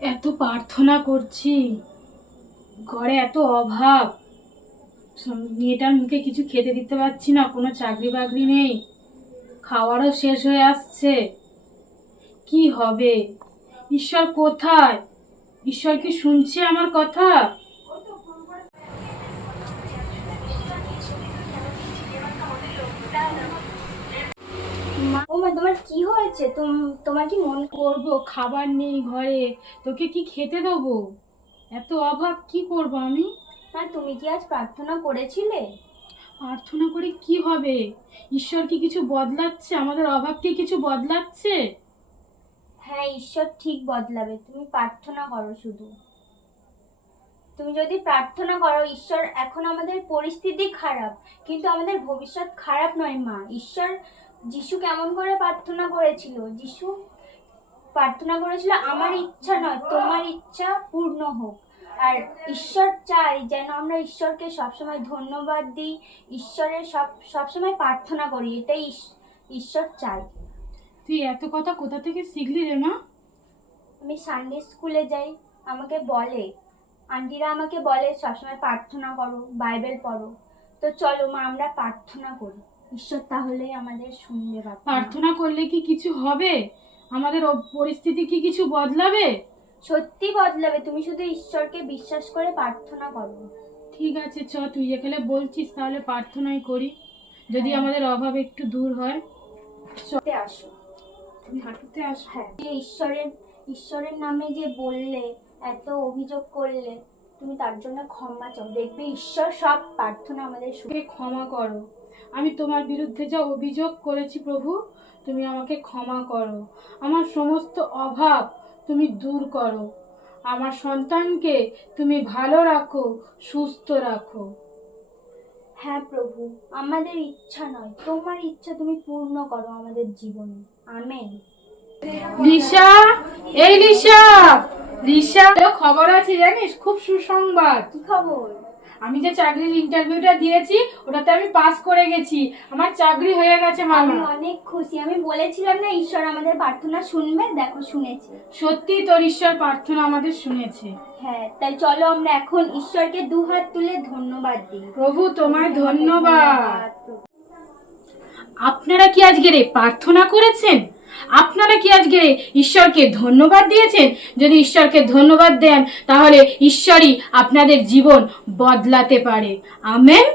এত প্রার্থনা করছি, ঘরে এত অভাব, মেয়েটার মুখে কিছু খেতে দিতে পারছি না, কোনো চাকরি বাকরি নেই, খাওয়ারও শেষ হয়ে আসছে। কি হবে? ঈশ্বর কোথায়? ঈশ্বর কি শুনছে আমার কথা? ও মা, তোমার কি হয়েছে? তোমার কি মন? করবো, খাবার নেই ঘরে, তোকে কি খেতে দেবো? এত অভাব, কি করব আমি? মা, তুমি কি আজ প্রার্থনা করেছিলে? প্রার্থনা করে কি হবে? ঈশ্বর কি কিছু বদলাচ্ছে? আমাদের অভাব কি কিছু বদলাচ্ছে? হ্যাঁ, ঈশ্বর ঠিক বদলাবে, তুমি প্রার্থনা করো শুধু। তুমি যদি প্রার্থনা করো, ঈশ্বর, এখন আমাদের পরিস্থিতি খারাপ কিন্তু আমাদের ভবিষ্যৎ খারাপ নয় মা। ঈশ্বর, যিশু কেমন করে প্রার্থনা করেছিল? যিশু প্রার্থনা করেছিল, আমার ইচ্ছা নয় তোমার ইচ্ছা পূর্ণ হোক। আর ঈশ্বর চাই যেন আমরা ঈশ্বরকে সবসময় ধন্যবাদ দিই, ঈশ্বরের সবসময় প্রার্থনা করি, এটাই ঈশ্বর চাই। তুই এত কথা কোথা থেকে শিখলি রে মা? আমি সানডে স্কুলে যাই, আমাকে বলে, আন্টিরা আমাকে বলে সবসময় প্রার্থনা করো, বাইবেল পড়ো। তো চলো মা, আমরা প্রার্থনা করি, ঈশ্বর তাহলে আমাদের শুনবে। প্রার্থনা করলে কি কিছু হবে? আমাদের পরিস্থিতি কি কিছু বদলাবে? সত্যি বদলাবে, তুমি শুধু ঈশ্বরকে বিশ্বাস করে প্রার্থনা করো। ঠিক আছে, চ, তুই যেখানে বলছিস তাহলে প্রার্থনাই করি, যদি হ্যাঁ। আমাদের অভাব একটু দূর হয়। চতে আসো। তুমি হাঁটুতে আস। হ্যাঁ, যে ঈশ্বরের নামে যে বললে, এত অভিযোগ করলে, তুমি তার জন্য ক্ষমা চাও, দেখবে ঈশ্বর সব প্রার্থনা আমাদের আমাকে ক্ষমা করো, আমি তোমার বিরুদ্ধে যা অভিযোগ করেছি প্রভু, তুমি আমাকে ক্ষমা করো। আমার সমস্ত অভাব তুমি দূর করো, আমার সন্তানকে তুমি ভালো রাখো, সুস্থ রাখো। হ্যাঁ প্রভু, আমাদের ইচ্ছা নয় তোমার ইচ্ছা তুমি পূর্ণ করো আমাদের জীবনে। আমেন। লিসা, এই লিসা, লিসা, খবর আছে জানিস, খুব সুসংবাদ। কি খবর? আমি যে চাকরির ইন্টারভিউটা দিয়েছি ওটাতে আমি পাস করে গেছি, আমার চাকরি হয়ে গেছে আমি মামা। অনেক খুশি, আমি বলেছিলাম না ঈশ্বর আমাদের প্রার্থনা শুনবে, দেখো শুনেছে। সত্যি তোর ঈশ্বর প্রার্থনা আমাদের শুনেছে। হ্যাঁ, তাই চলো আমরা এখন ঈশ্বরকে দুহাত তুলে ধন্যবাদ দিই। প্রভু তোমায় ধন্যবাদ। প্রভু। আপনারা কি আজকে প্রার্থনা করেছেন? আপনারা কি আজকে ঈশ্বরকে ধন্যবাদ দিয়েছেন? যদি ঈশ্বরকে ধন্যবাদ দেন তাহলে ঈশ্বরই আপনাদের জীবন বদলাতে পারে। আমেন।